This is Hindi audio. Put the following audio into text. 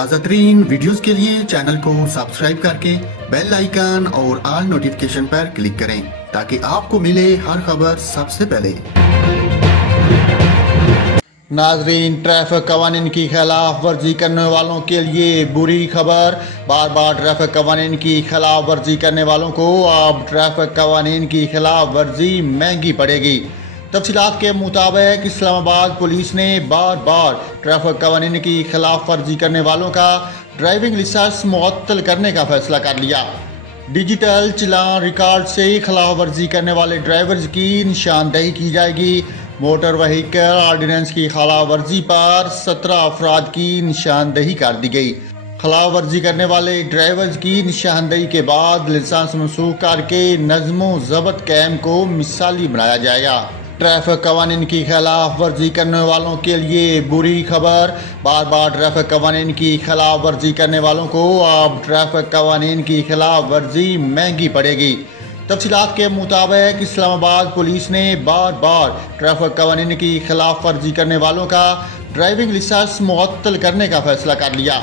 ताज़ा तरीन वीडियोज़ के लिए चैनल को सब्सक्राइब करके बेल आइकन और ऑल नोटिफिकेशन पर क्लिक करें ताकि आपको मिले हर खबर सबसे पहले। नाजरीन, ट्रैफिक कवानीन की खिलाफ वर्जी करने वालों के लिए बुरी खबर। बार बार ट्रैफिक कवानीन की खिलाफ वर्जी करने वालों को अब ट्रैफिक कवानीन की खिलाफ वर्जी महंगी पड़ेगी। तफसीलात के मुताबिक इस्लामाबाद पुलिस ने बार बार ट्रैफिक कवानीन की खिलाफ वर्जी करने वालों का ड्राइविंग लाइसेंस मुअत्तल करने का फैसला कर लिया। डिजिटल चालान रिकॉर्ड से खिलाफ वर्जी करने वाले ड्राइवर्स की निशानदेही की जाएगी। मोटर व्हीकल ऑर्डिनेंस की खिलाफ वर्जी पर 17 अफराद की निशानदेही कर दी गई। खिलाफ वर्जी करने वाले ड्राइवर्स की निशानदेही के बाद लाइसेंस मनसूख करके नज़्मो ज़ब्त कैम को मिसाली बनाया जाएगा। ट्रैफिक कवानीन की खिलाफ वर्जी करने वालों के लिए बुरी खबर। बार बार ट्रैफिक कवानीन की खिलाफ वर्जी करने वालों को अब ट्रैफिक कवानीन की खिलाफ वर्जी महंगी पड़ेगी। तफसीलात के मुताबिक इस्लामाबाद पुलिस ने बार बार ट्रैफिक कवानीन की खिलाफ वर्जी करने वालों का ड्राइविंग लाइसेंस मुअत्तल करने का फैसला कर लिया।